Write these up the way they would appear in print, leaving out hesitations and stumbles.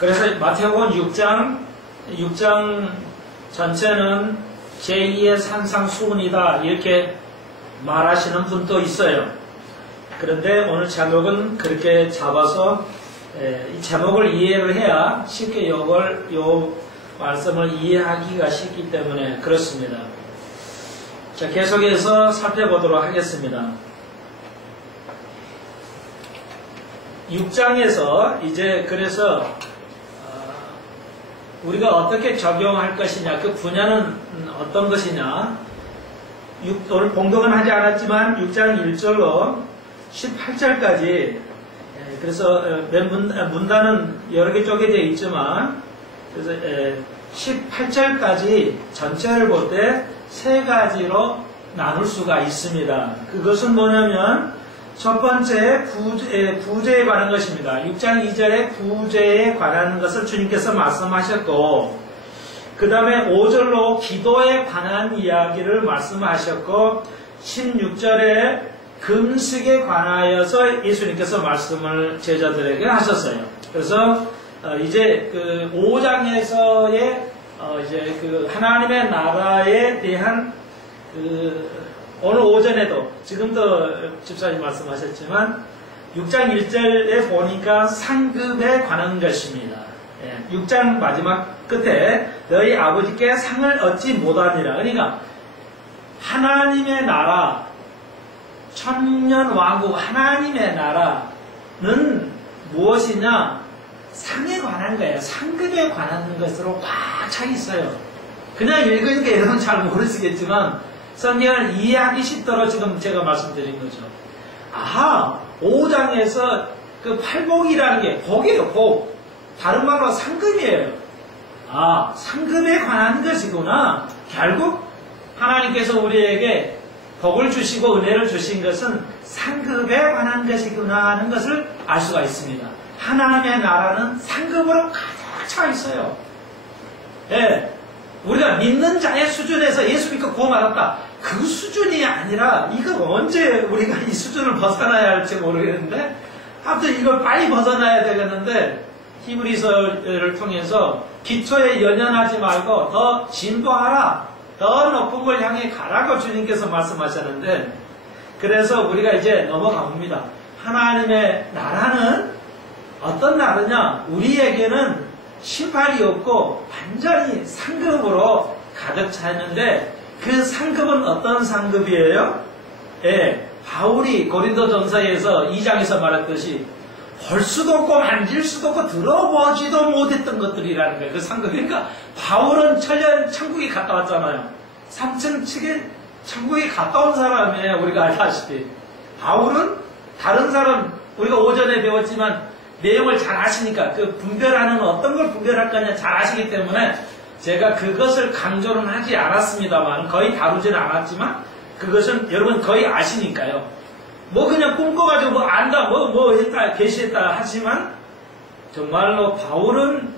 그래서 마태복음 6장 전체는 제2의 산상수훈이다 이렇게 말하시는 분도 있어요. 그런데 오늘 제목은 그렇게 잡아서 이 제목을 이해를 해야 쉽게 요 말씀을 이해하기가 쉽기 때문에 그렇습니다. 자, 계속해서 살펴보도록 하겠습니다. 6장에서 이제 그래서 우리가 어떻게 적용할 것이냐, 그 분야는 어떤 것이냐, 오늘 봉독은 하지 않았지만 6장 1절로 18절까지 그래서 문단은 여러 개 쪼개져 있지만 그래서 18절까지 전체를 볼 때 세 가지로 나눌 수가 있습니다. 그것은 뭐냐면 첫 번째 부제에 관한 것입니다. 6장 2절에 부제에 관한 것을 주님께서 말씀하셨고 그 다음에 5절로 기도에 관한 이야기를 말씀하셨고 16절에 금식에 관하여서 예수님께서 말씀을 제자들에게 하셨어요. 그래서 이제 그 5장에서의 이제 그 하나님의 나라에 대한 오늘 오전에도 지금도 집사님 말씀하셨지만 6장 1절에 보니까 상급에 관한 것입니다. 6장 마지막 끝에 너희 아버지께 상을 얻지 못하니라. 그러니까 하나님의 나라 천년왕국 하나님의 나라는 무엇이냐? 상에 관한 거예요. 상급에 관한 것으로 꽉 차 있어요. 그냥 읽으니까 여러분 잘 모르시겠지만 성경을 이해하기 쉽도록 지금 제가 말씀드린 거죠. 아하, 5장에서 그 팔복이라는 게 복이에요, 복. 다른 말로 상급이에요. 아, 상급에 관한 것이구나. 결국 하나님께서 우리에게 복을 주시고 은혜를 주신 것은 상급에 관한 것이구나 하는 것을 알 수가 있습니다. 하나님의 나라는 상급으로 가득 차 있어요. 예, 우리가 믿는 자의 수준에서 예수 믿고 구원받았다. 그 수준이 아니라 이걸 언제 우리가 이 수준을 벗어나야 할지 모르겠는데 아무튼 이걸 빨리 벗어나야 되겠는데 히브리서를 통해서 기초에 연연하지 말고 더 진보하라. 더 높은 걸 향해 가라고 주님께서 말씀하셨는데 그래서 우리가 이제 넘어가 봅니다. 하나님의 나라는 어떤 나라냐? 우리에게는 심판이 없고 완전히 상급으로 가득 차 있는데 그 상급은 어떤 상급이에요? 예, 바울이 고린도전서에서 2장에서 말했듯이 볼 수도 없고 만질 수도 없고 들어보지도 못했던 것들이라는 거예요. 그 상급이니까 바울은 천국에 갔다 왔잖아요. 3층 측에 천국에 갔다 온 사람이에요. 우리가 알다시피 바울은 다른 사람 우리가 오전에 배웠지만 내용을 잘 아시니까 그 분별하는 어떤 걸 분별할 거냐 잘 아시기 때문에 제가 그것을 강조는 하지 않았습니다만 거의 다루지는 않았지만 그것은 여러분 거의 아시니까요. 뭐 그냥 꿈꿔가지고 뭐 안다 뭐 했다 계시했다 하지만 정말로 바울은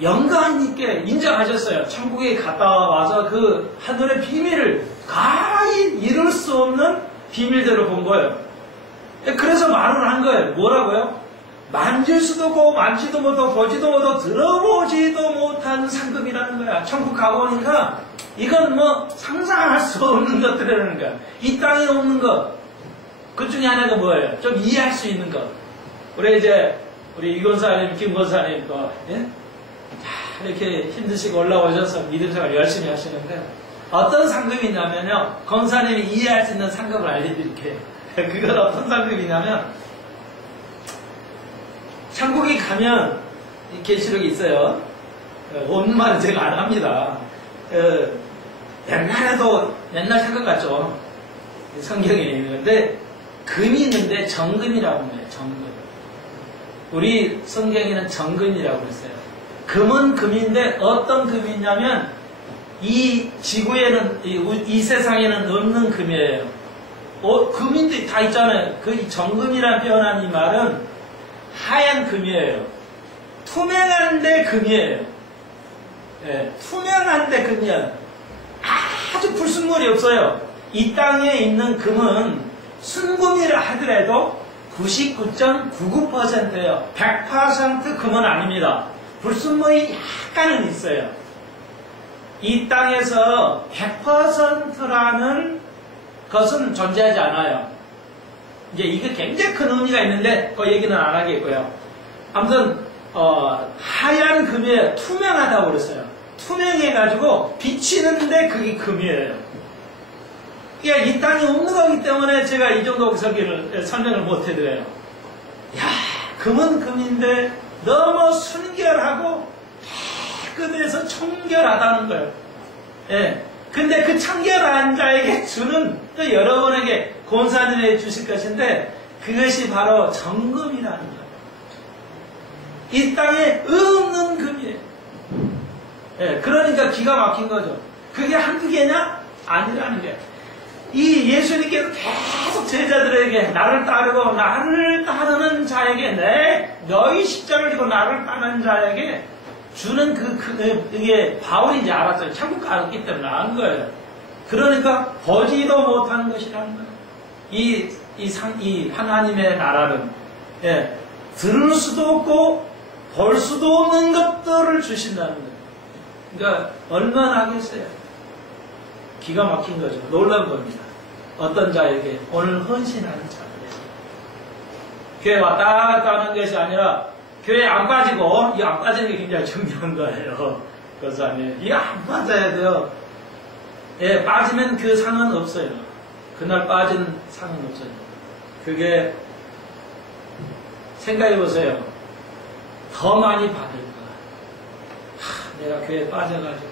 영광 있게 인정하셨어요. 천국에 갔다 와서 그 하늘의 비밀을 가히 이룰 수 없는 비밀대로 본 거예요. 그래서 말을 한 거예요. 뭐라고요? 만질 수도 없고 만지도 못하고 보지도 못하고 들어보지도 못한 상급이라는 거야. 천국 가보니까 이건 뭐 상상할 수 없는 것들이라는 거야. 이 땅에 없는 것. 그 중에 하나가 뭐예요? 좀 이해할 수 있는 것. 우리 이권사님, 김권사님 또 예? 이렇게 힘드시고 올라오셔서 믿음 생활 열심히 하시는데 어떤 상급이 있냐면요. 권사님이 이해할 수 있는 상급을 알려드릴게요. 그건 어떤 상급이냐면 천국에 가면 계시록이 있어요. 없는 말은 제가 안 합니다. 옛날에도 옛날 생각 같죠. 성경에 있는데 금이 있는데 정금이라고 해요. 정금. 우리 성경에는 정금이라고 했어요. 금은 금인데 어떤 금이냐면 이 지구에는 이 세상에는 없는 금이에요. 금인데 다 있잖아요. 그 정금이라는 표현한 이 말은 하얀 금이에요. 투명한데 금이에요. 예, 투명한데 금이야. 아주 불순물이 없어요. 이 땅에 있는 금은 순금이라 하더라도 99.99%예요. 100% 금은 아닙니다. 불순물이 약간은 있어요. 이 땅에서 100%라는 것은 존재하지 않아요. 이제 이게 굉장히 큰 의미가 있는데 그 얘기는 안 하겠고요. 아무튼 하얀 금이 투명하다고 그랬어요. 투명해가지고 비치는데 그게 금이에요. 그러니까 이 땅이 없는 거기 때문에 제가 이 정도 설명을 못 해드려요. 야, 금은 금인데 너무 순결하고 깨끗해서 청결하다는 거예요. 예. 근데 그 청결한 자에게 주는 또 여러분에게 권사님에게 주실 것인데 그것이 바로 정금이라는 거예요. 이 땅에 없는 금이에요. 예. 그러니까 기가 막힌 거죠. 그게 한두 개냐? 아니라는 거예요. 이 예수님께서 계속 제자들에게 나를 따르고 나를 따르는 자에게 너희 십자가를 지고 나를 따르는 자에게 주는 그게 바울이 이제 알았어요. 천국 가기 때문에 안 거예요. 그러니까 보지도 못하는 것이라는 거예요. 이 하나님의 나라는 예, 들을 수도 없고 볼 수도 없는 것들을 주신다는 거예요. 그러니까 얼마나 하겠어요. 기가 막힌 거죠. 놀라운 겁니다. 어떤 자에게 오늘 헌신하는 자들에게 교회 왔다 갔다 하는 것이 아니라 교회 안 빠지고 이 안 빠지는 게 굉장히 중요한 거예요. 그래서 이게 안 빠져야 돼요. 예, 빠지면 그 상은 없어요. 그날 빠진 상은 없어요. 그게 생각해 보세요. 더 많이 받을까? 내가 교회에 빠져가지고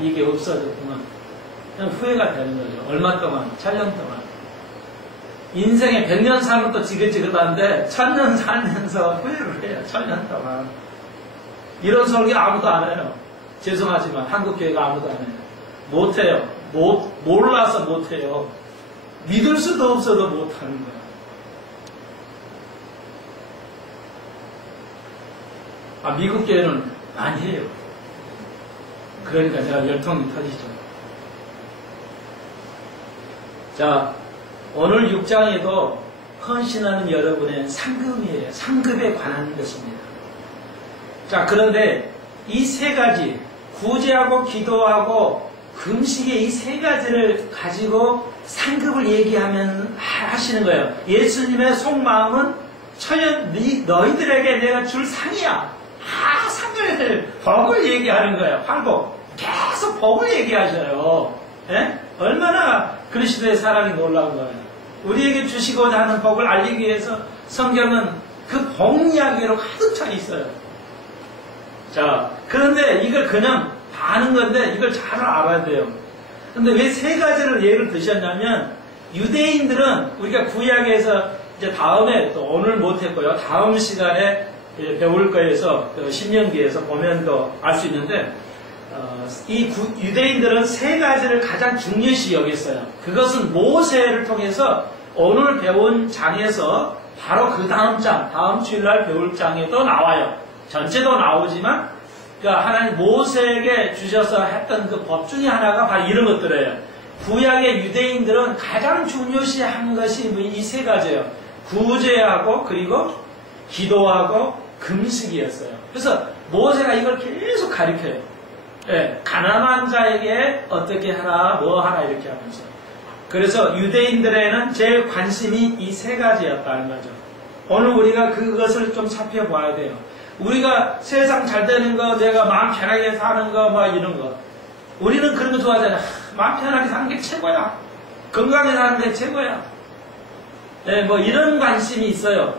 이게 없어졌구만. 그냥 후회가 되는 거죠. 얼마 동안, 1000년 동안. 인생에 100년 살면 또 지긋지긋한데 1000년 살면서 후회를 해요. 1000년 동안. 이런 설교 아무도 안 해요. 죄송하지만 한국교회가 아무도 안 해요. 못해요. 몰라서 못해요. 믿을 수도 없어도 못하는 거예요. 미국 교회는 많이 해요. 그러니까 제가 열통이 터지죠. 자, 오늘 6장에도 헌신하는 여러분의 상급이에요. 상급에 관한 것입니다. 자, 그런데 이 세 가지, 구제하고 기도하고 금식의 이 세 가지를 가지고 상급을 얘기하면 하시는 거예요. 예수님의 속마음은 너희들에게 내가 줄 상이야. 상을, 복을 얘기하는 거예요. 팔복. 계속 복을 얘기하셔요. 예? 얼마나 그리스도의 사랑이 놀라운 거예요. 우리에게 주시고자 하는 복을 알리기 위해서 성경은 그 복 이야기로 가득 차 있어요. 자, 그런데 이걸 그냥 다 아는 건데 이걸 잘 알아야 돼요. 근데 왜 세 가지를 예를 드셨냐면 유대인들은 우리가 구약에서 이제 다음에 또 오늘 못했고요. 다음 시간에 배울 거에서 신명기에서 보면 더 알 수 있는데 이 유대인들은 세 가지를 가장 중요시 여겼어요. 그것은 모세를 통해서 오늘 배운 장에서 바로 그 다음 장, 다음 주일날 배울 장에도 나와요. 전체도 나오지만 그러니까 하나님 모세에게 주셔서 했던 그 법 중에 하나가 바로 이런 것들이에요. 구약의 유대인들은 가장 중요시한 것이 이 세 가지예요. 구제하고 그리고 기도하고 금식이었어요. 그래서 모세가 이걸 계속 가르쳐요. 예, 가난한 자에게 어떻게 하라, 뭐 하라 이렇게 하면서. 그래서 유대인들에는 제일 관심이 이 세 가지였다는 거죠. 오늘 우리가 그것을 좀 살펴봐야 돼요. 우리가 세상 잘 되는 거, 내가 마음 편하게 사는 거, 뭐 이런 거. 우리는 그런 거 좋아하잖아요. 마음 편하게 사는 게 최고야. 건강하게 사는 게 최고야. 예, 뭐 이런 관심이 있어요.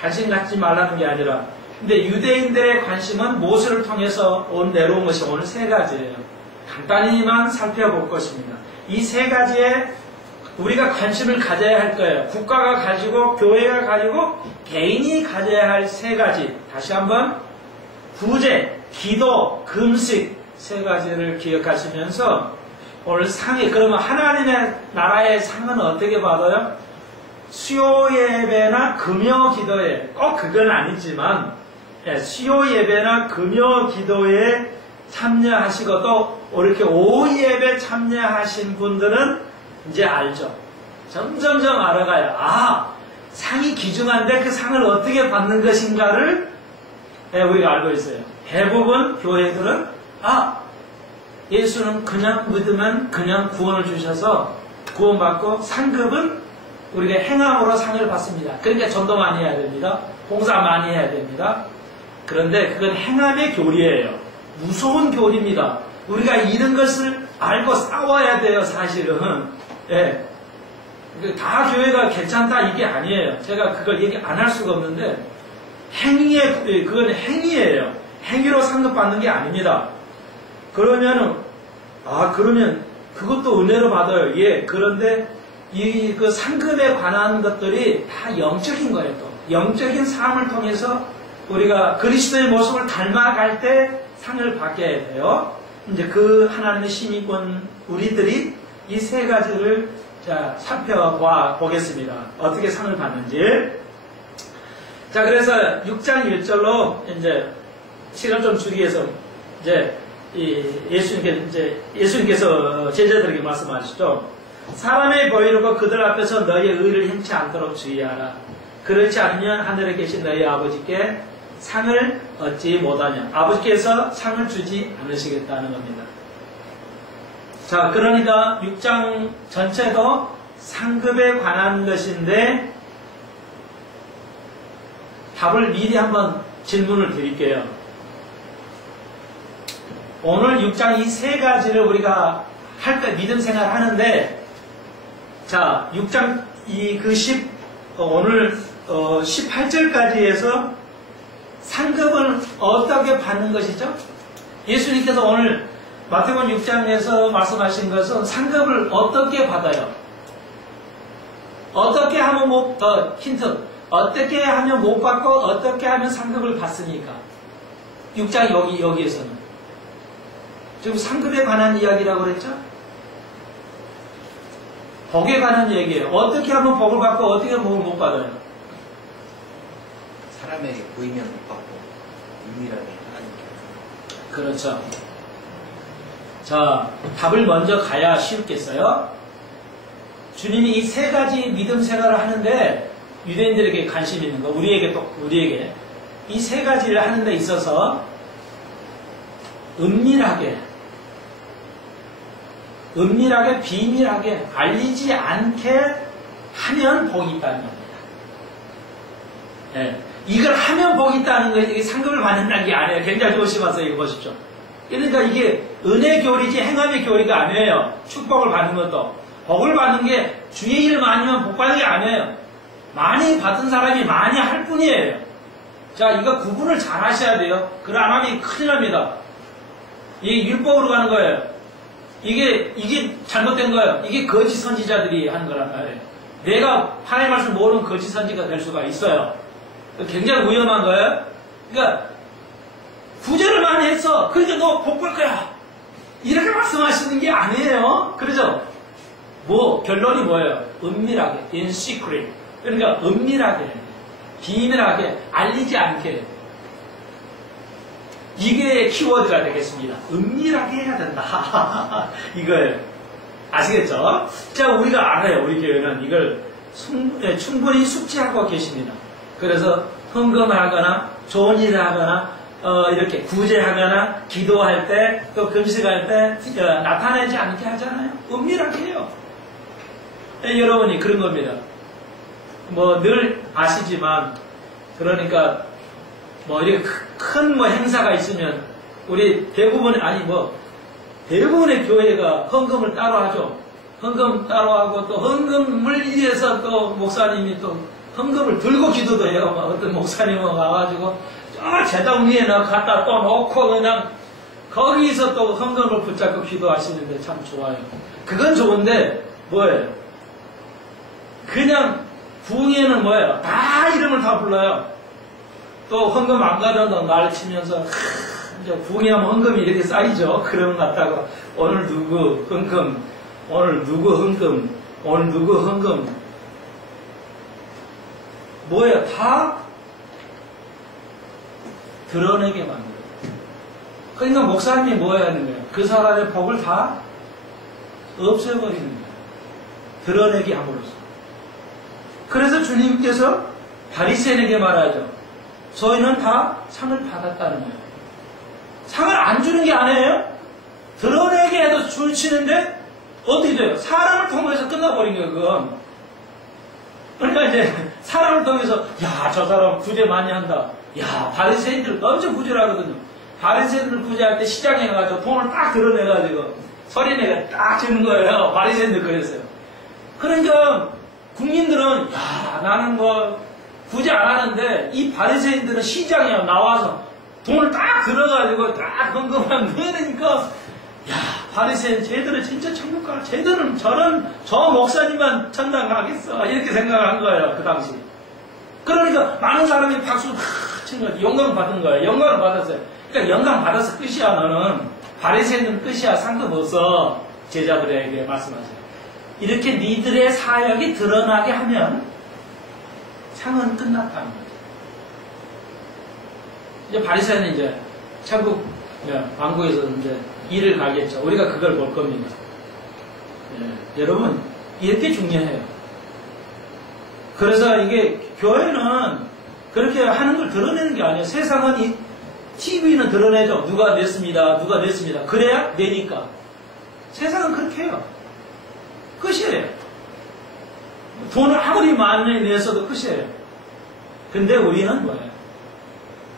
관심 갖지 말라는 게 아니라. 근데 유대인들의 관심은 모세를 통해서 내려온 것이 오늘 세 가지예요. 간단히만 살펴볼 것입니다. 이 세 가지에 우리가 관심을 가져야 할 거예요. 국가가 가지고, 교회가 가지고, 개인이 가져야 할 세 가지. 다시 한번 구제, 기도, 금식 세 가지를 기억하시면서 오늘 상이, 그러면 하나님의 나라의 상은 어떻게 받아요? 수요 예배나 금요 기도에, 꼭 그건 아니지만 수요 예배나 금요 기도에 참여하시고 또 이렇게 오후 예배 참여하신 분들은 이제 알죠. 점점점 알아가요. 상이 귀중한데 그 상을 어떻게 받는 것인가를 우리가 알고 있어요. 대부분 교회들은 예수는 그냥 믿으면 그냥 구원을 주셔서 구원받고 상급은 우리가 행함으로 상을 받습니다. 그러니까 전도 많이 해야 됩니다. 봉사 많이 해야 됩니다. 그런데 그건 행함의 교리예요. 무서운 교리입니다. 우리가 이런 것을 알고 싸워야 돼요, 사실은. 예. 다 교회가 괜찮다 이게 아니에요. 제가 그걸 얘기 안 할 수가 없는데 그건 행위예요. 행위로 상급받는 게 아닙니다. 그러면 그것도 은혜로 받아요. 예. 그런데 그 상급에 관한 것들이 다 영적인 거예요. 또 영적인 삶을 통해서 우리가 그리스도의 모습을 닮아갈 때 상을 받게 돼요. 이제 그 하나님의 시민권 우리들이 이 세 가지를 살펴보겠습니다. 어떻게 상을 받는지. 자, 그래서 6장 1절로 이제 시간 좀 줄이기 위해서 이제 예수님께서 제자들에게 말씀하시죠. 사람의 보이려고 그들 앞에서 너희의 의를 행치 않도록 주의하라. 그렇지 않으면 하늘에 계신 너희 아버지께 상을 얻지 못하냐. 아버지께서 상을 주지 않으시겠다는 겁니다. 자, 그러니까 6장 전체도 상급에 관한 것인데 답을 미리 한번 질문을 드릴게요. 오늘 6장 이 세 가지를 우리가 할 때 믿음 생활 하는데, 자, 6장 오늘 18절까지 해서 상급을 어떻게 받는 것이죠? 예수님께서 오늘 마태복음 6장에서 말씀하신 것은 상급을 어떻게 받아요? 어떻게 하면 힌트. 어떻게 하면 못 받고 어떻게 하면 상급을 받습니까? 6장 여기에서는. 지금 상급에 관한 이야기라고 그랬죠? 복에 관한 얘기예요. 어떻게 하면 복을 받고 어떻게 하면 복을 못 받아요? 사람에게 보이면 못 받고 은밀하게 하나님께. 그렇죠. 자, 답을 먼저 가야 쉽겠어요? 주님이 이 세 가지 믿음 생활을 하는데 유대인들에게 관심 있는 거, 우리에게 이 세 가지를 하는 데 있어서 은밀하게 비밀하게 알리지 않게 하면 복이 있다는 겁니다. 네. 이걸 하면 복이 있다는 거예요. 이게 상급을 받는다는 게 아니에요. 굉장히 조심하세요. 이거 보십시오. 그러니까 이게 은혜 교리지 행함의 교리가 아니에요. 축복을 받는 것도. 복을 받는 게 주의 일 많이 하면 복 받는 게 아니에요. 많이 받은 사람이 많이 할 뿐이에요. 자, 이거 구분을 잘 하셔야 돼요. 그걸 안 하면 큰일 납니다. 이게 율법으로 가는 거예요. 이게 잘못된 거예요. 이게 거짓 선지자들이 하는 거란 말이에요. 내가 하나님의 말씀 모르는 거짓 선지가 될 수가 있어요. 굉장히 위험한 거예요. 그러니까 구제를 많이 했어. 그러니까 너 복 볼 거야. 이렇게 말씀하시는 게 아니에요. 그렇죠? 결론이 뭐예요? 은밀하게, in secret. 그러니까 은밀하게, 비밀하게, 알리지 않게. 이게 키워드가 되겠습니다. 은밀하게 해야 된다. 이거예요. 아시겠죠? 자, 우리가 알아요. 우리 교회는 이걸 충분히 숙지하고 계십니다. 그래서 헌금을 하거나 좋은 일을 하거나 이렇게 구제하거나 기도할 때 또 금식할 때 나타내지 않게 하잖아요. 은밀하게 해요. 여러분이 그런 겁니다. 늘 아시지만 그러니까 이렇게 큰 행사가 있으면 우리 대부분의 교회가 헌금을 따로 하죠. 헌금 따로 하고 또 헌금을 위해서 또 목사님이 또 헌금을 들고 기도도 해요. 어떤 목사님은 와가지고 제당 위에 갖다 또 놓고 그냥 거기서 또 헌금을 붙잡고 기도하시는데 참 좋아요. 그건 좋은데 뭐예요? 그냥 부흥회는 뭐예요? 다 이름을 다 불러요. 또 헌금 안 가져도 날 치면서 이제 부흥회하면 헌금이 이렇게 쌓이죠. 그러면 갔다가 오늘 누구 헌금, 오늘 누구 헌금, 오늘 누구 헌금. 뭐예요? 다 드러내게 만들어요. 그러니까 목사님이 뭐 해야 하는 거예요? 그 사람의 복을 다 없애버리는 거예요. 드러내게 함으로써. 그래서 주님께서 바리새인에게 말하죠. 저희는 다 상을 받았다는 거예요. 상을 안 주는 게 아니에요. 드러내게 해도 줄치는데 어떻게 돼요? 사람을 통해서 끝나버린 거예요, 그건. 그러니까 이제 사람을 통해서 야, 저 사람 구제 많이 한다. 야, 바리새인들 엄청 구제를 하거든요. 바리새인들 구제할 때 시장에 가가지고 돈을 딱 드러내가지고 소리내가 딱 주는 거예요. 바리새인들 그랬어요. 그러니까 국민들은 야, 나는 뭐 구제 안 하는데 이 바리새인들은 시장에 나와서 돈을 딱 들어가지고 딱 헌금하면 그러니까 야, 바리새인 쟤들은 진짜 천국 가. 쟤들은 저 목사님만 천당 가겠어. 이렇게 생각을 한 거예요, 그 당시. 그러니까 많은 사람이 박수 막 치는 거예요. 영광을 받은 거예요. 영광을 받았어요. 그러니까 영광 받아서 끝이야, 너는. 바리새인은 끝이야, 상관없어. 제자들에게 말씀하세요. 이렇게 니들의 사역이 드러나게 하면 상은 끝났다는 거죠. 이제 바리새인은 이제 천국 왕국에서 이제 일을 가겠죠. 우리가 그걸 볼 겁니다. 여러분, 이렇게 중요해요. 그래서 이게 교회는 그렇게 하는 걸 드러내는 게 아니에요. 세상은 이 TV는 드러내죠. 누가 냈습니다. 누가 냈습니다. 그래야 내니까. 세상은 그렇게 해요. 끝이에요. 돈을 아무리 많이 냈어도 끝이에요. 근데 우리는 뭐예요?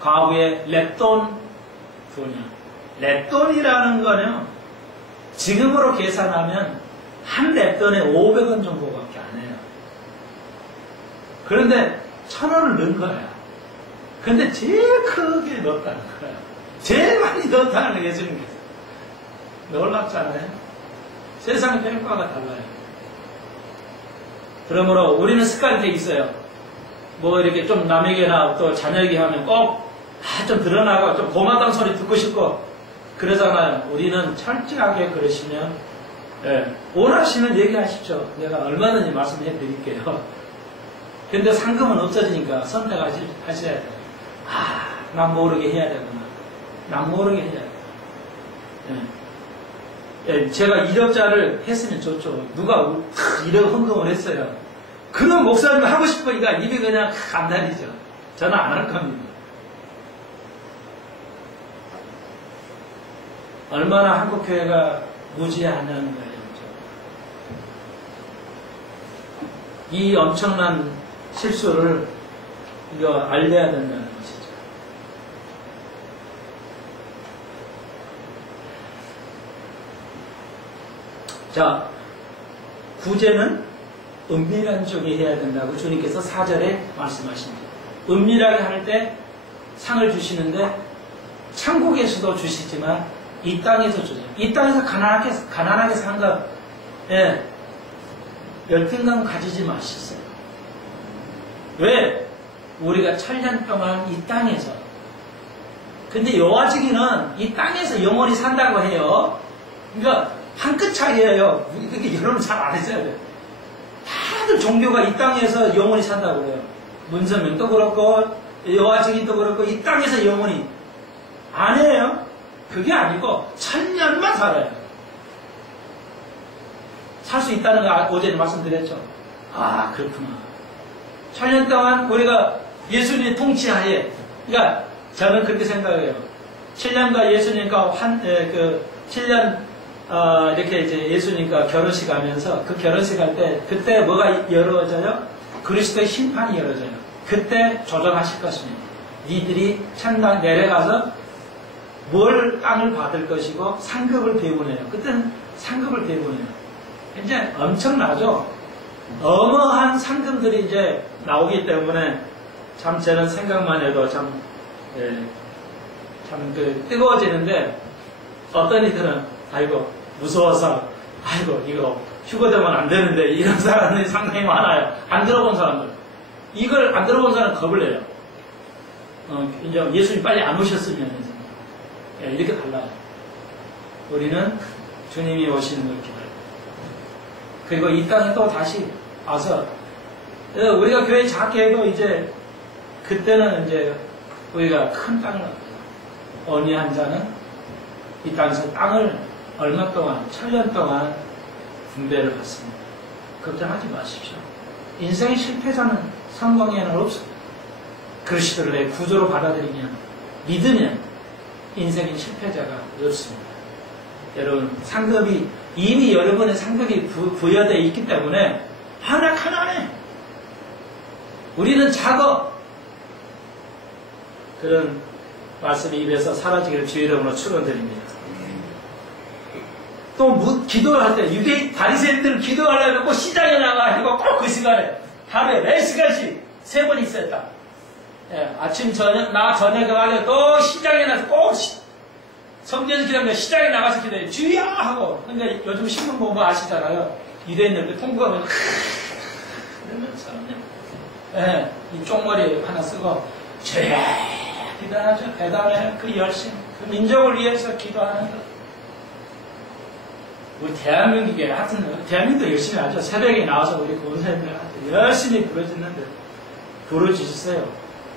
과거에 랩돈 돈이야. 랩돈이라는 거는 지금으로 계산하면 한 랩돈에 500원 정도밖에 안 해요. 그런데 1,000원을 넣은 거야. 근데 제일 크게 넣었다는 거야. 제일 많이 넣었다는 게 예수님께서. 놀랍잖아요. 세상의 평가가 달라요. 그러므로 우리는 습관이 돼 있어요. 뭐 이렇게 좀 남에게나 또 자녀에게 하면 꼭 좀 드러나고 좀 고마운 소리 듣고 싶고 그러잖아요. 우리는 철저하게 그러시면 원하시면 얘기하십시오. 내가 얼마든지 말씀해 드릴게요. 근데 상금은 없어지니까 선택하셔야 돼요. 남 모르게 해야 되구나. 남 모르게 해야 돼요. 제가 이력자를 했으면 좋죠. 누가 1억 헌금을 했어요. 그런 목사님 하고 싶으니까 입이 그냥 안 달리죠. 저는 안 할 겁니다. 얼마나 한국교회가 무지하냐는 거예요. 이 엄청난 실수를 이거 알려야 된다는 것이죠. 자, 구제는 은밀한 쪽에 해야 된다고 주님께서 4절에 말씀하십니다. 은밀하게 할 때 상을 주시는데 천국에서도 주시지만 이 땅에서 주죠. 이 땅에서 가난하게 산 거, 열등감 가지지 마셨어요. 왜? 우리가 1000년 동안 이 땅에서. 근데 여호와지기는 이 땅에서 영원히 산다고 해요. 그러니까 한 끗 차이예요. 그게 여러분 잘 안 했어야 돼요. 다들 종교가 이 땅에서 영원히 산다고 그래요. 문선명도 그렇고 여호와지기도 그렇고 이 땅에서 영원히. 아니에요. 그게 아니고 1000년만 살아요. 살 수 있다는 거 어제는 말씀드렸죠. 그렇구나. 1000년 동안 우리가 예수님의 통치하에, 그러니까 저는 그렇게 생각해요. 7년과 예수님과 7년 이렇게 이제 예수님과 결혼식 하면서 그 결혼식 할 때 그때 뭐가 열어져요? 그리스도의 심판이 열어져요. 그때 조정하실 것입니다. 니들이 천당 내려가서 뭘 땅을 받을 것이고 상급을 배분해요. 그때는 상급을 배분해요. 이제 엄청나죠. 어마어마한 상금들이 이제 나오기 때문에 참 저는 생각만 해도 참 뜨거워지는데 어떤 이들은 아이고 무서워서 아이고 이거 휴거되면 안 되는데 이런 사람들이 상당히 많아요. 안 들어본 사람들. 이걸 안 들어본 사람은 겁을 내요. 이제 예수님 빨리 안 오셨으면 이렇게 달라요. 우리는 주님이 오시는 걸 기다려요. 그리고 이 땅에 또 다시 와서 우리가 교회 작게 해도 이제 그때는 이제 우리가 큰 땅을 어느 한 자는 이 땅에서 땅을 얼마 동안 1000년 동안 분배를 받습니다. 걱정하지 마십시오. 인생의 실패자는 성공에는 없습니다. 그리스도를 내 구조로 받아들이면, 믿으면 인생인 실패자가 없습니다. 여러분, 상급이 이미 여러분의 상급이 부여되어 있기 때문에 하나하나네. 우리는 작어. 그런 말씀이 입에서 사라지기를 주의 이름으로 축원드립니다. 또 기도할 때 유대인 바리새인들은 기도하려고 꼭 시장에 나가고 꼭 그 시간에 하루에 4시간씩 3번 있었다. 예, 아침 저녁에 가면 또 시장에 나서 꼭 성전에서 기도하면 시장에 나가서 기도해요. 주여! 하고. 근데 요즘 신문 보면 아시잖아요. 유대인들 통곡하면 이러면서 예, 이 쪽머리 하나 쓰고 주여! 기도하죠. 대단해. 그 열심. 그 민족을 위해서 기도하는 것. 우리 대한민국에 하여튼 대한민국도 열심히 하죠. 새벽에 나와서 우리 권사님들한테 열심히 부르짖는데 부르짖으세요.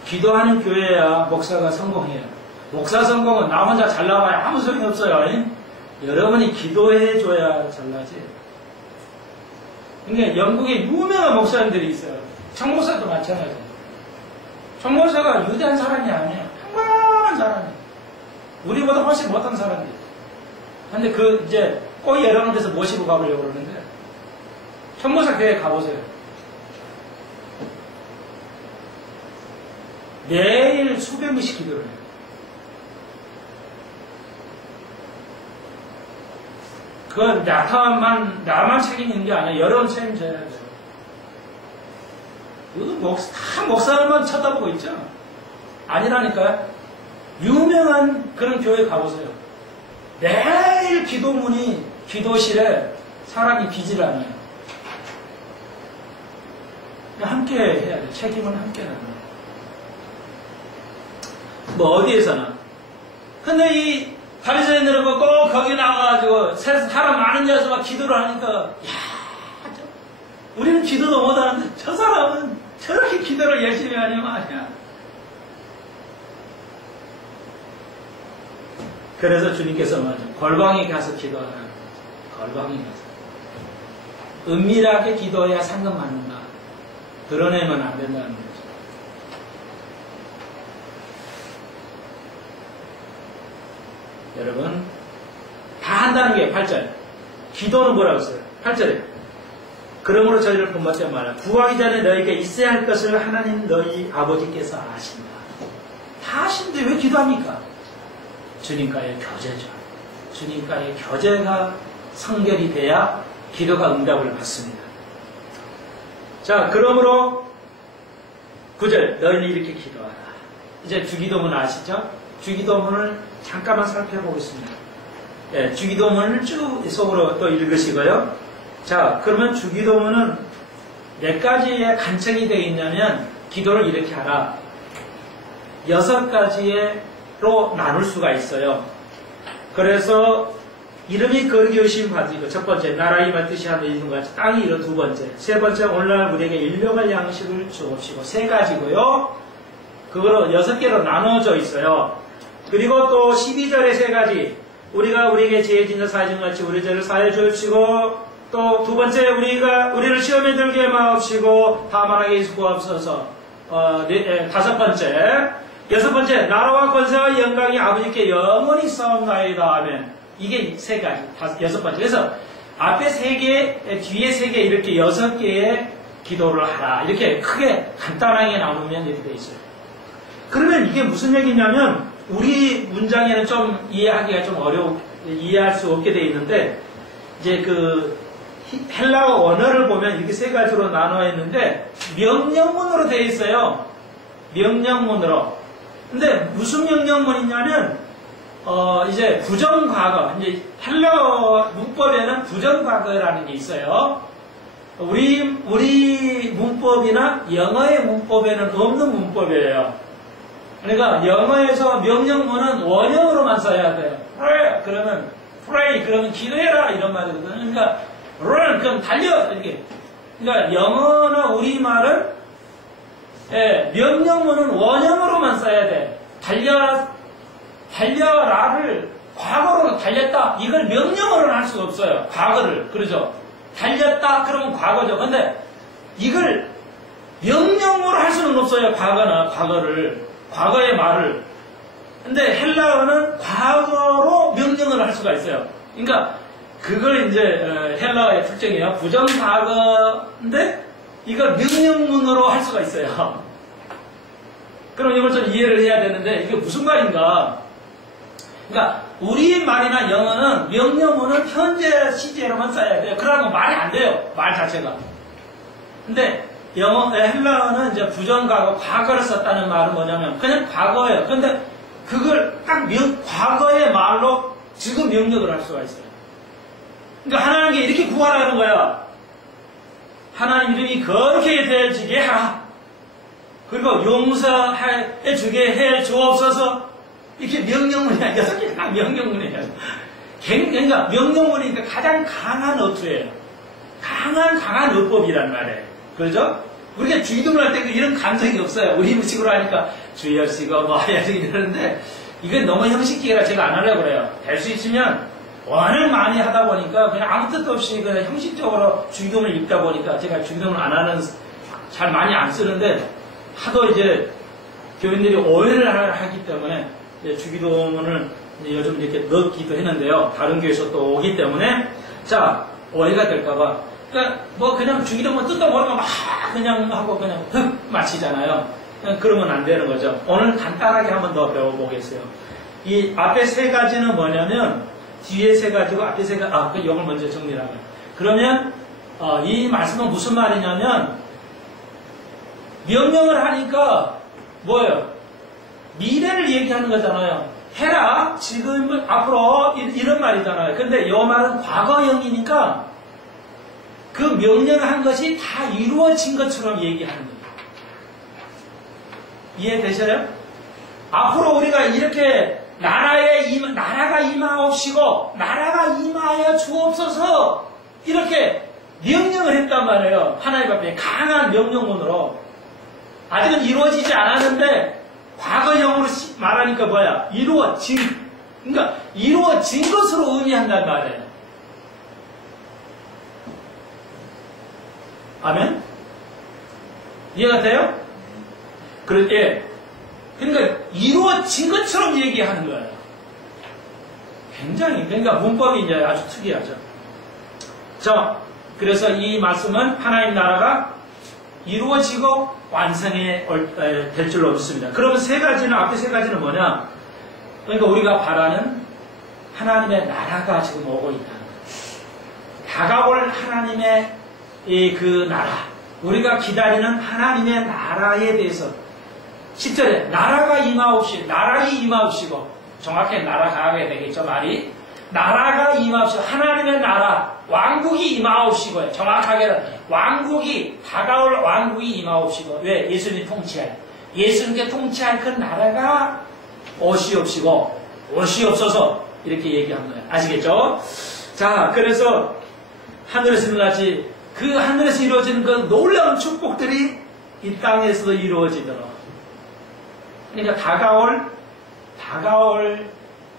기도하는 교회야 목사가 성공해요. 목사 성공은 나 혼자 잘 나와야 아무 소용이 없어요. 여러분이 기도해줘야 잘나지. 근데 영국에 유명한 목사님들이 있어요. 청목사도 마찬가지예요. 청목사가 유대한 사람이 아니에요. 평범한 사람이에요. 우리보다 훨씬 못한 사람이에요. 근데 이제 꼭 여러 군데서 모시고 가보려고 그러는데 청목사 교회 가보세요. 매일 수백 명씩 기도를 해요. 그건 나만 책임있는 게 아니라 여러분 책임져야 돼요. 다 목사님만 쳐다보고 있죠? 아니라니까요. 유명한 그런 교회 가보세요. 매일 기도문이 기도실에 사람이 비질 않아요. 함께 해야 돼요. 책임은 함께 나눠요. 뭐 어디에서나. 근데 이 바리새인들은 꼭 거기 나가가지고 사람 많은 데서 막 기도를 하니까 야, 우리는 기도도 못하는데 저 사람은 저렇게 기도를 열심히 하냐 말이야. 그래서 주님께서 말하죠. 골방에 가서 기도하라. 골방에 가서. 은밀하게 기도해야 상금 받는다. 드러내면 안 된다는 거죠. 여러분, 다 한다는 게 8절. 기도는 뭐라고 써요? 8절에. 그러므로 저희를 본받자 말라. 구하기 전에 너희에게 있어야 할 것을 하나님 너희 아버지께서 아신다. 다 아신데 왜 기도합니까? 주님과의 교제죠. 주님과의 교제가 성결이 돼야 기도가 응답을 받습니다. 자, 그러므로 9절 너희는 이렇게 기도하라. 이제 주기도문 아시죠? 주기도문을 잠깐만 살펴보겠습니다. 예, 주기도문을 쭉 속으로 또 읽으시고요. 자, 그러면 주기도문은 몇 가지의 간청이 되어 있냐면 기도를 이렇게 하라. 6가지로 나눌 수가 있어요. 그래서 이름이 거룩히 여기심 받으시고 첫 번째 나라 임할 뜻이 하늘 이룬 같이 땅이 이루 두 번째 세 번째 오늘날 우리에게 일용할 양식을 주옵시고 3가지고요. 그거로 6개로 나눠져 있어요. 그리고 또 12절에 3가지 우리가 우리에게 죄 짓는 사해준 같이 우리 죄를 사해 주옵시고 또 두 번째 우리를 시험에 들게 마옵시고 다만하게 구하옵소서. 5번째 6번째 나라와 권세와 영광이 아버지께 영원히 싸움나이다. 아멘. 이게 3가지 6번째. 그래서 앞에 3개 뒤에 3개 이렇게 6개의 기도를 하라. 이렇게 크게 간단하게 나누면 이렇게 되어 있어요. 그러면 이게 무슨 얘기냐면 우리 문장에는 좀 이해하기가 좀 이해할 수 없게 되어 있는데 이제 그 헬라어 원어를 보면 이렇게 3가지로 나눠 있는데 명령문으로 되어 있어요. 명령문으로. 근데 무슨 명령문이냐면 이제 부정과거, 이제 헬라어 문법에는 부정과거라는 게 있어요. 우리 문법이나 영어의 문법에는 없는 문법이에요. 그러니까 영어에서 명령문은 원형으로만 써야 돼요. pray 그러면 pray 그러면 기도해라 이런 말이거든요. 그러니까 run 그럼 달려 이렇게. 그러니까 영어나 우리말은 명령문은 원형으로만 써야 돼. 달려라를 과거로 달렸다. 이걸 명령어로는 할 수가 없어요. 과거를. 그러죠. 달렸다. 그러면 과거죠. 근데 이걸 명령으로 할 수는 없어요. 과거의 말을. 근데 헬라어는 과거로 명령을 할 수가 있어요. 그러니까 그걸 이제 헬라어의 특징이에요. 부정과거인데 이걸 명령문으로 할 수가 있어요. 그럼 이걸 좀 이해를 해야 되는데 이게 무슨 말인가? 그러니까 우리 말이나 영어는 명령문은 현재 시제로만 써야 돼요. 그러면 말이 안 돼요. 말 자체가. 근데 헬라어는 이제 부정과거, 과거를 썼다는 말은 뭐냐면 그냥 과거예요. 그런데 그걸 딱 과거의 말로 지금 명령을 할 수가 있어요. 그러니까 하나님께 이렇게 구하라는 거야. 하나님 이름이 거룩하게 되어지게 하라. 그리고 용서해 주게 해 주옵소서. 이렇게 명령문이야. 6개가 명령문이에요. 그러니까 명령문이니까 가장 강한 어투예요. 강한 어법이란 말이에요. 그렇죠? 우리가 주기도문을 할 때 이런 감정이 없어요. 우리 음식으로 하니까 주여시고 뭐 해야지 이러는데 이건 너무 형식적이라 제가 안 하려고 그래요. 될 수 있으면 워낙 많이 하다 보니까 그냥 아무 뜻도 없이 그냥 형식적으로 주기도문을 읽다 보니까 제가 주기도문을 안 하는, 잘 많이 안 쓰는데 하도 이제 교인들이 오해를 하기 때문에 주기도문을 요즘 이렇게 넣기도 했는데요. 다른 교회에서 또 오기 때문에 자, 오해가 될까봐. 그러니까 뭐 그냥 주기도문 뜻도 모르고 막 그냥 하고 그냥 흑 마치잖아요. 그러면 안 되는 거죠. 오늘 간단하게 한번 더 배워보겠어요. 이 앞에 세 가지는 뭐냐면 뒤에 세 가지고 앞에 세 가지, 그 영을 먼저 정리하면. 그러면 이 말씀은 무슨 말이냐면 명령을 하니까 뭐예요? 미래를 얘기하는 거잖아요. 해라, 지금, 앞으로 이런 말이잖아요. 근데 이 말은 과거형이니까 그 명령한 것이 다 이루어진 것처럼 얘기하는 거예요. 이해되셔요? 앞으로 우리가 이렇게 나라가 임하옵시고 나라가 임하여 주옵소서 이렇게 명령을 했단 말이에요. 하나님 앞에 강한 명령문으로. 아직은 이루어지지 않았는데 과거형으로 말하니까 뭐야? 이루어진. 그러니까 이루어진 것으로 의미한단 말이에요. 아멘? 이해가 돼요? 그렇게 그러니까 이루어진 것처럼 얘기하는 거예요. 굉장히, 그러니까 문법이 이제 아주 특이하죠. 자, 그래서 이 말씀은 하나님 나라가 이루어지고 완성이 될 줄로 믿습니다. 그러면 세 가지는, 앞에 세 가지는 뭐냐? 그러니까 우리가 바라는 하나님의 나라가 지금 오고 있다는 거예요. 다가올 하나님의 그 나라, 우리가 기다리는 하나님의 나라에 대해서 10절에 나라가 임하옵시고, 나라가 임하옵시고, 정확히 나라가 되겠죠, 말이. 나라가 임하옵시고, 하나님의 나라, 왕국이 임하옵시고, 정확하게는 왕국이, 다가올 왕국이 임하옵시고, 왜? 예수님이 통치할. 예수님께 통치할 그 나라가 오시옵시고, 오시옵소서, 이렇게 얘기한 거예요. 아시겠죠? 자, 그래서 하늘에서 일어나지, 그 하늘에서 이루어지는 그 놀라운 축복들이 이 땅에서도 이루어지도록. 그러니까 다가올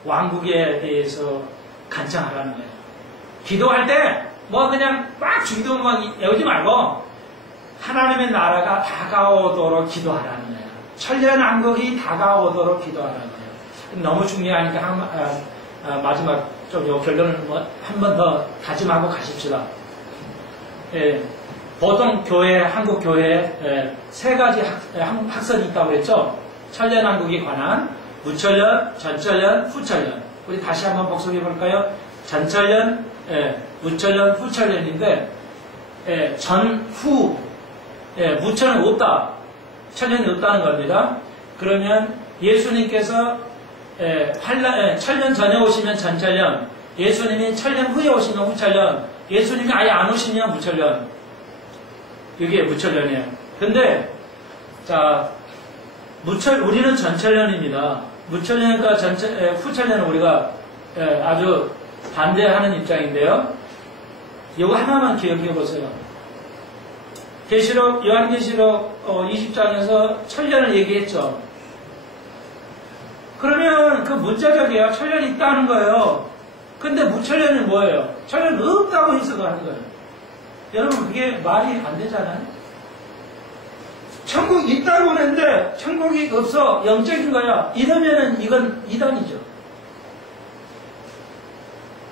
왕국에 대해서 간청하라는 거예요. 기도할 때, 뭐 그냥 막 주기도만 외우지 말고, 하나님의 나라가 다가오도록 기도하라는 거예요. 천년왕국이 다가오도록 기도하라는 거예요. 너무 중요하니까, 마지막 좀 결론을 한 번 더 다짐하고 가십시다. 예, 보통 교회, 한국 교회에 세 가지 학설이 있다고 했죠. 천년왕국에 관한 무천년, 전천년, 후천년. 우리 다시 한번 복습해 볼까요? 전천년, 무천년, 후천년인데 전후, 무천은 없다. 천년이 없다는 겁니다. 그러면 예수님께서 천년 전에 오시면 전천년, 예수님이 천년 후에 오시면 후천년, 예수님이 아예 안 오시면 무천년. 이게 무천년이에요. 근데 자, 우리는 전천년입니다. 무천년과 후천년은 우리가 아주 반대하는 입장인데요. 이거 하나만 기억해 보세요. 요한계시록 20장에서 천년을 얘기했죠. 그러면 그 문자적이에요. 천년이 있다는 거예요. 근데 무천년은 뭐예요? 천년 없다고 해석을 하는 거예요. 여러분, 그게 말이 안 되잖아요. 천국 있다고 하는데 천국이 없어 영적인 거야. 이러면은 이건 이단이죠.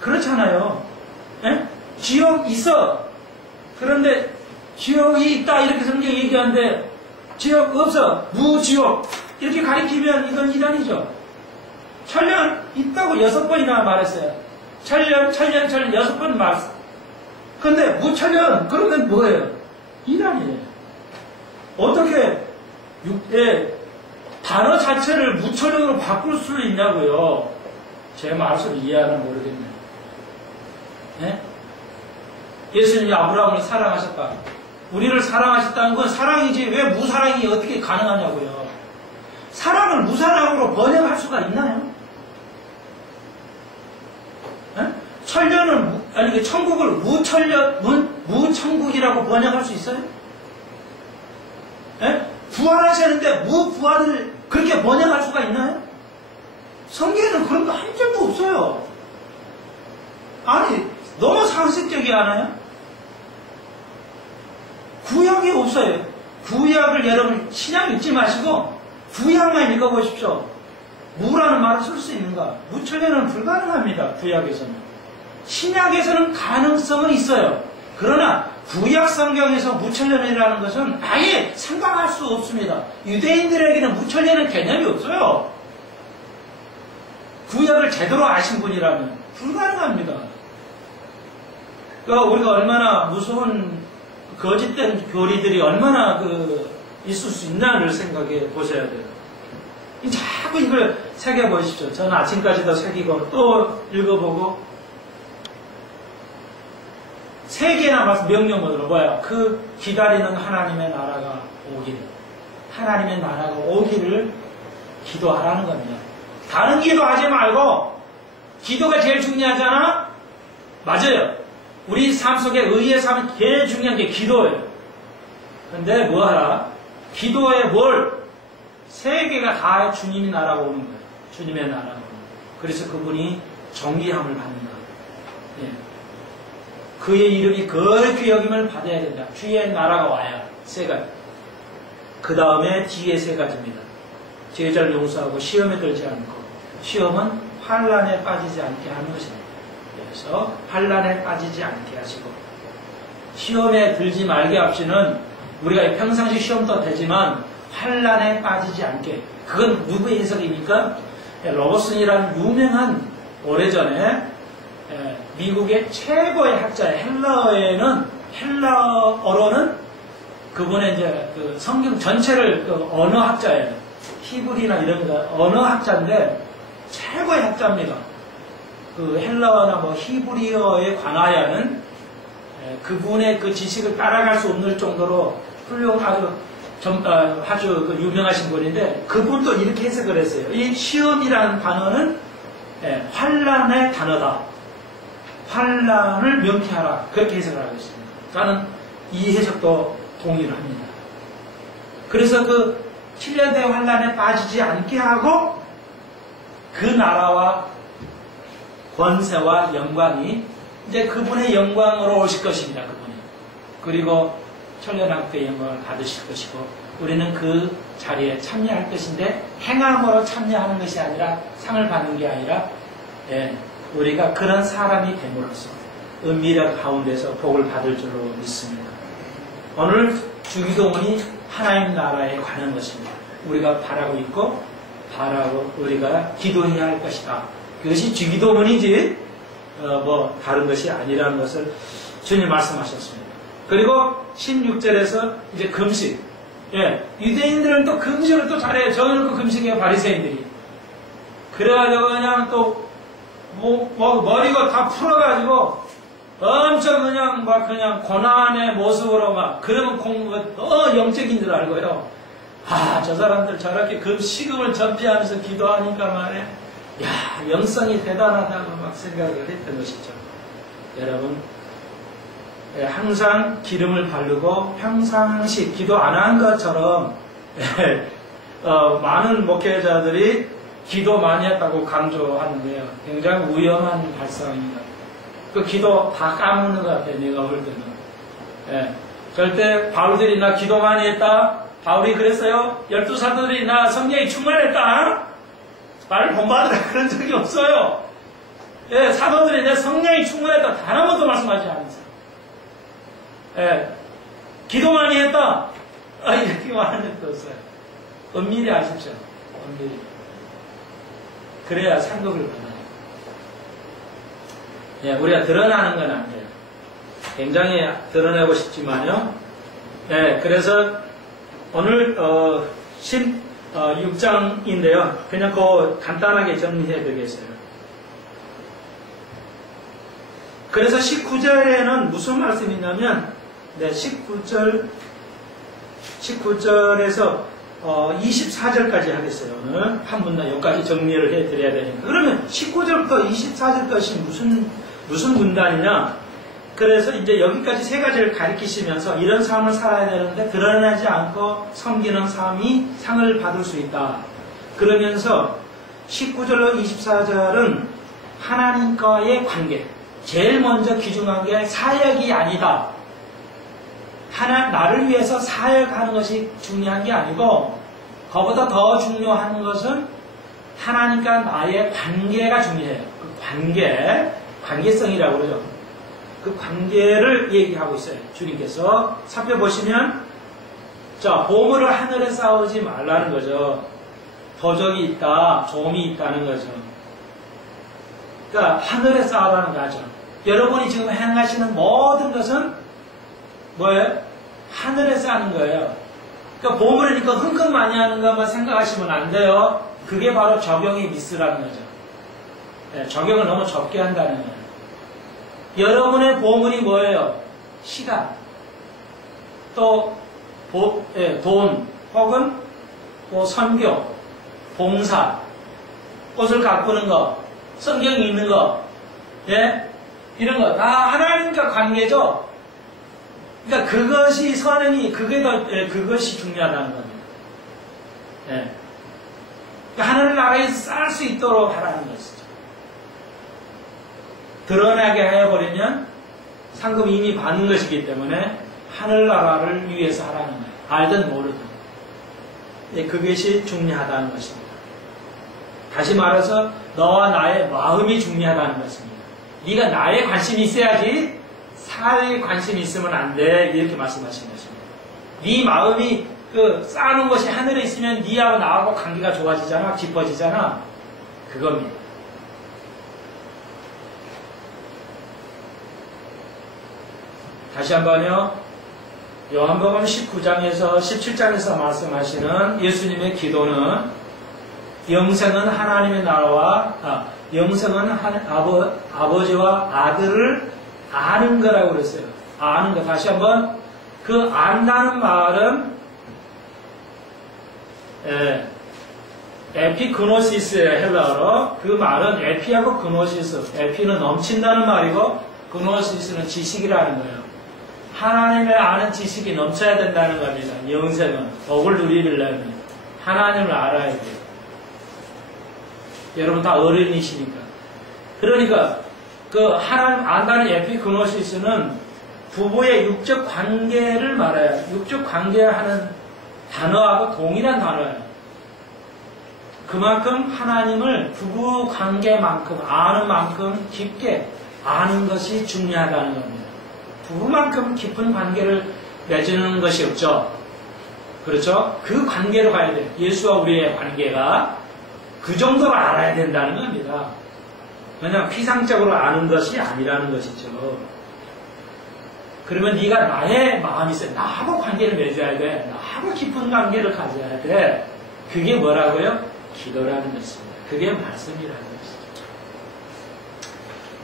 그렇잖아요. 에? 지옥 있어. 그런데 지옥이 있다 이렇게 성경이 얘기하는데 지옥 없어. 무지옥. 이렇게 가리키면 이건 이단이죠. 천년 있다고 6번이나 말했어요. 천년 6번 말했어요. 근데 무천년 그러면 뭐예요? 이단이에요. 어떻게 단어 자체를 무천년으로 바꿀 수 있냐고요. 제 말씀을 이해하나 모르겠네요. 네? 예수님이 아브라함을 사랑하셨다. 우리를 사랑하셨다는 건 사랑이지 왜 무사랑이 어떻게 가능하냐고요. 사랑을 무사랑으로 번역할 수가 있나요? 네? 천년은 아니 천국을 무천국이라고 번역할 수 있어요? 네? 부활하셨는데 무부활을 그렇게 번역할 수가 있나요? 성경에는 그런 거 한 점도 없어요. 아니 너무 상식적이 않아요? 구약이 없어요. 구약을 여러분 신약 읽지 마시고 구약만 읽어보십시오. 무라는 말을 쓸 수 있는가? 무천년은 불가능합니다. 구약에서는. 신약에서는 가능성은 있어요. 그러나 구약 성경에서 무천년이라는 것은 아예 생각할 수 없습니다. 유대인들에게는 무천년의 개념이 없어요. 구약을 제대로 아신 분이라면 불가능합니다. 그러니까 우리가 얼마나 무서운 거짓된 교리들이 얼마나 있을 수 있나를 생각해 보셔야 돼요. 자꾸 이걸 새겨보십시오. 저는 아침까지도 새기고 또 읽어보고 세 개나 명령어로 뭐야? 그 기다리는 하나님의 나라가 오기를 하나님의 나라가 오기를 기도하라는 겁니다. 다른 기도하지 말고 기도가 제일 중요하잖아? 맞아요. 우리 삶 속에 의의 삶은 제일 중요한 게 기도예요. 근데 뭐 하라? 기도에 세 개가 다 주님이 나라가 오는 거예요. 주님의 나라가 오는 거예요. 그래서 그분이 정기함을 받는다. 예. 그의 이름이 그렇게 여김을 받아야 된다. 주의 나라가 와야 세 가지. 그 다음에 뒤에 세 가지입니다. 제자를 용서하고 시험에 들지 않고 시험은 환난에 빠지지 않게 하는 것입니다. 그래서 환난에 빠지지 않게 하시고 시험에 들지 말게 합시는 우리가 평상시 시험도 되지만 환난에 빠지지 않게. 그건 누구의 해석입니까? 로버슨이라는 유명한 오래전에 미국의 최고의 학자예요. 헬라어로는 그분의 이제 그 성경 전체를 언어 학자예요. 히브리나 이런 거 언어 학자인데 최고의 학자입니다. 그 헬라어나 뭐 히브리어에 관하여는 그분의 그 지식을 따라갈 수 없는 정도로 아주 유명하신 분인데 그분도 이렇게 해석을 했어요. 이 시험이라는 단어는 환난의 단어다. 환난을 명쾌하라. 그렇게 해석을 하고 있습니다. 저는 이 해석도 동의를 합니다. 그래서 그 7년대 환난에 빠지지 않게 하고 그 나라와 권세와 영광이 이제 그분의 영광으로 오실 것입니다. 그분이. 그리고 천년왕국의 영광을 받으실 것이고 우리는 그 자리에 참여할 것인데 행함으로 참여하는 것이 아니라 상을 받는 게 아니라 우리가 그런 사람이 됨으로써 은밀한 가운데서 복을 받을 줄로 믿습니다. 오늘 주기도문이 하나님 나라에 관한 것입니다. 우리가 바라고 있고 우리가 기도해야 할 것이다. 그것이 주기도문이지 뭐 다른 것이 아니라는 것을 주님 말씀하셨습니다. 그리고 16절에서 이제 금식. 유대인들은 또 금식을 또 잘해요. 정해놓고 금식해요. 바리새인들이. 그래가지고 그냥 또 머리가 다 풀어가지고 엄청 그냥 고난의 모습으로 그러면 공부가 영적인 줄 알고요. 저 사람들 저렇게 금식음을 전피하면서 기도하니까 말이야. 영성이 대단하다고 생각을 했던 것이죠. 여러분, 항상 기름을 바르고 평상시 기도 안 한 것처럼 많은 목회자들이 기도 많이 했다고 강조하는데요. 굉장히 위험한 발상입니다. 그 기도 다 까먹는 것 같아요. 내가 볼 때는. 절대 바울들이 나 기도 많이 했다. 바울이 그랬어요. 12사도들이 나 성령이 충만했다. 말을 본받으라 그런 적이 없어요. 예, 사도들이 내 성령이 충만했다. 단 한 번도 말씀하지 않으세요. 예, 기도 많이 했다. 이렇게 말한 적도 없어요. 엄밀히 아십시오. 엄밀히. 그래야 상급을 받아요. 예, 우리가 드러나는 건 안 돼요. 굉장히 드러내고 싶지만요. 예, 그래서 오늘 16장인데요. 그냥 그 간단하게 정리해 드리겠어요. 그래서 19절에는 무슨 말씀이 있냐면, 네, 19절에서 24절까지 하겠어요. 오늘 한 문단 여기까지 정리를 해 드려야 되니까. 그러면 19절부터 24절까지 무슨 문단이냐? 그래서 이제 여기까지 세 가지를 가리키시면서 이런 삶을 살아야 되는데 드러나지 않고 섬기는 삶이 상을 받을 수 있다. 그러면서 19절로 24절은 하나님과의 관계. 제일 먼저 귀중한 게 사역이 아니다. 나를 위해서 사역하는 것이 중요한 게 아니고 그보다 더 중요한 것은 하나님과 나의 관계가 중요해요. 그 관계성이라고 그러죠. 그 관계를 얘기하고 있어요. 주님께서 살펴보시면 자, 보물을 하늘에 쌓지 말라는 거죠. 도적이 있다, 좀이 있다는 거죠. 그러니까 하늘에 쌓으라는 거죠. 여러분이 지금 행하시는 모든 것은 뭐예요? 하늘에 쌓는 거예요. 그러니까 보물이니까 흥금 많이 하는 것만 생각하시면 안 돼요. 그게 바로 적용의 미스라는 거죠. 네, 적용을 너무 적게 한다는 거예요. 여러분의 보물이 뭐예요? 시간, 또 돈, 혹은 뭐 선교, 봉사, 옷을 가꾸는 거, 성경이 있는 거, 예? 이런 거 다 하나님과 관계죠. 그러니까 그것이 그것이 중요하다는 겁니다. 예. 그러니까 하늘 나라에서 쌓을 수 있도록 하라는 것이죠. 드러나게 해버리면 상금 이미 받는 것이기 때문에 하늘나라를 위해서 하라는 거예요. 알든 모르든. 네, 그것이 중요하다는 것입니다. 다시 말해서 너와 나의 마음이 중요하다는 것입니다. 네가 나에 관심이 있어야지 사회에 관심이 있으면 안 돼. 이렇게 말씀하신 것입니다. 네 마음이 쌓는 것이 하늘에 있으면 네하고 나하고 관계가 좋아지잖아. 깊어지잖아. 그겁니다. 다시 한번요. 요한복음 19장에서 17장에서 말씀하시는 예수님의 기도는 영생은 하나님의 나라와 영생은 아버지와 아들을 아는 거라고 그랬어요. 아는 거. 다시 한번 그 안다는 말은 에피그노시스예요. 헬라어로. 그 말은 에피하고 그노시스. 에피는 넘친다는 말이고 그노시스는 지식이라는 거예요. 하나님을 아는 지식이 넘쳐야 된다는 겁니다. 영생은 복을 누리려면 하나님을 알아야 돼요. 여러분 다 어른이시니까. 그러니까 그 하나님 안다는 에피그노시스는 부부의 육적 관계를 말해요. 육적 관계하는 단어하고 동일한 단어예요. 그만큼 하나님을 부부 관계만큼 아는 만큼 깊게 아는 것이 중요하다는 겁니다. 부부만큼 깊은 관계를 맺는 것이 없죠. 그렇죠? 그 관계로 가야 돼요. 예수와 우리의 관계가 그 정도로 알아야 된다는 겁니다. 왜냐하면 피상적으로 아는 것이 아니라는 것이죠. 그러면 네가 나의 마음이 있어요. 나하고 관계를 맺어야 돼. 나하고 깊은 관계를 가져야 돼. 그게 뭐라고요? 기도라는 것입니다. 그게 말씀이라는 것이죠.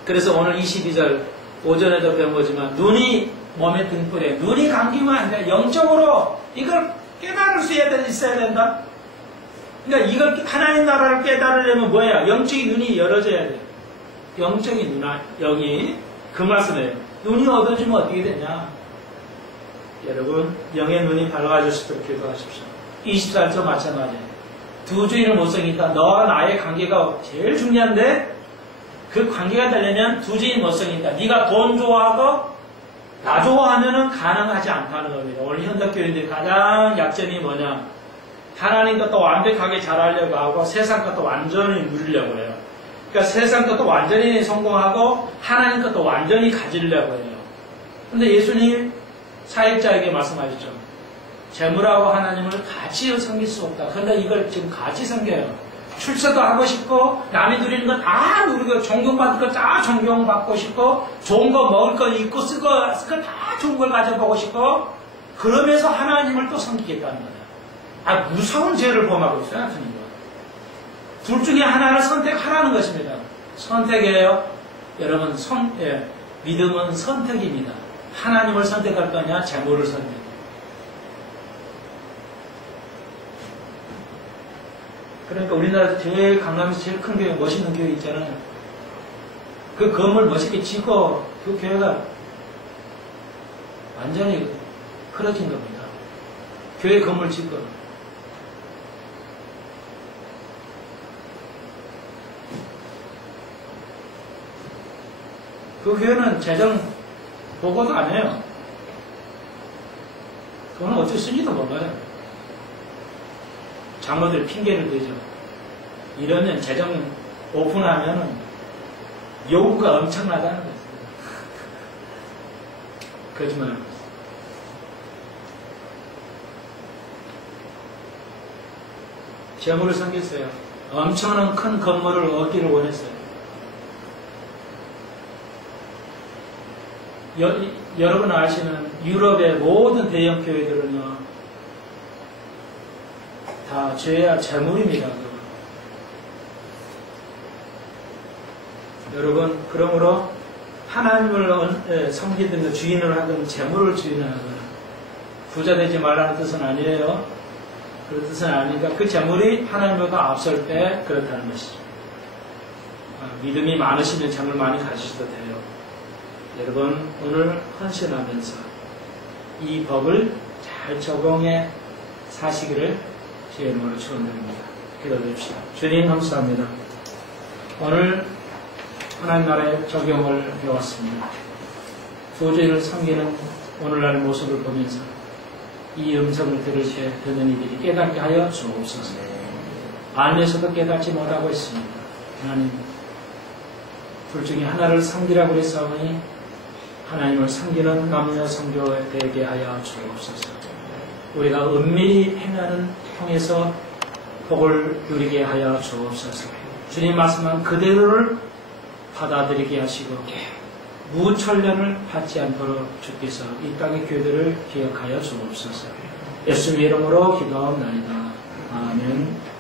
그래서 오늘 22절 오전에도 배운 거지만 눈이 몸에 등불에 눈이 감기면 안 돼. 영적으로 이걸 깨달을 수 있어야 된다. 그러니까 이걸 하나님 나라를 깨달으려면 뭐야? 영적인 눈이 열어져야 돼. 영적인 영이 그 말씀이에요. 눈이 어두워지면 어떻게 되냐? 여러분 영의 눈이 밝아질 수 있도록 기도하십시오. 24절 마찬가지예요. 두 주인을 못 섬기니까 너와 나의 관계가 제일 중요한데 그 관계가 되려면 두 주인 못 섬기니까 네가 돈 좋아하고 나 좋아하면은 가능하지 않다는 겁니다. 오늘 현대교회인들의 가장 약점이 뭐냐? 하나님 것도 완벽하게 잘하려고 하고 세상 것도 완전히 누리려고 해요. 그러니까 세상 것도 완전히 성공하고 하나님 것도 완전히 가지려고 해요. 근데 예수님 사역자에게 말씀하셨죠. 재물하고 하나님을 같이 섬길 수 없다. 그런데 이걸 지금 같이 섬겨요. 출세도 하고 싶고 남이 누리는 거 다 누리고 존경받을 거 다 존경받고 싶고 좋은 거 먹을 거 입고 쓸 거 다 좋은 걸 가져보고 싶고 그러면서 하나님을 또 섬기겠다는 거예요. 무서운 죄를 범하고 있어요. 둘 중에 하나를 선택하라는 것입니다. 선택이에요. 여러분 믿음은 선택입니다. 하나님을 선택할 거냐 재물을 선택. 그러니까 우리나라에서 제일 강남에서 제일 큰 교회, 멋있는 교회 있잖아요. 그 건물 멋있게 짓고 그 교회가 완전히 흐려진 겁니다. 교회 건물 짓고. 그 교회는 재정 보고도 안 해요. 그건 어떻게 쓰지도 몰라요. 장모들 핑계를 대죠. 이러면 재정 오픈하면 요구가 엄청나다는 거죠. 거짓말. 재물을 섬겼어요. 엄청난 큰 건물을 얻기를 원했어요. 여러분 아시는 유럽의 모든 대형 교회들은요. 다 죄야 재물입니다. 여러분 그러므로 하나님을 섬기든 주인을 하든 재물을 주인을 하든 부자 되지 말라는 뜻은 아니에요. 그런 뜻은 아니니까 그 재물이 하나님보다 앞설 때 그렇다는 것이죠. 믿음이 많으시면 재물 많이 가지셔도 돼요. 여러분 오늘 헌신하면서 이 법을 잘 적용해 사시기를 주의 이름으로 축원드립니다. 기도드립시다. 주님 감사합니다. 오늘 하나님 나라의 적용을 배웠습니다. 도저히를 섬기는 오늘날 모습을 보면서 이 음성을 들으셔야 되는 이들이 깨닫게 하여 주옵소서. 알면서도 깨닫지 못하고 있습니다. 하나님 둘 중에 하나를 섬기라고 했사오니 하나님을 섬기는 남녀 성교에 되게 하여 주옵소서. 우리가 은밀히 행하는 통해서 복을 누리게 하여 주옵소서. 주님 말씀한 그대로를 받아들이게 하시고 무천련을 받지 않도록 주께서 이 땅의 교회들을 기억하여 주옵소서. 예수님 이름으로 기도하옵나이다. 아멘.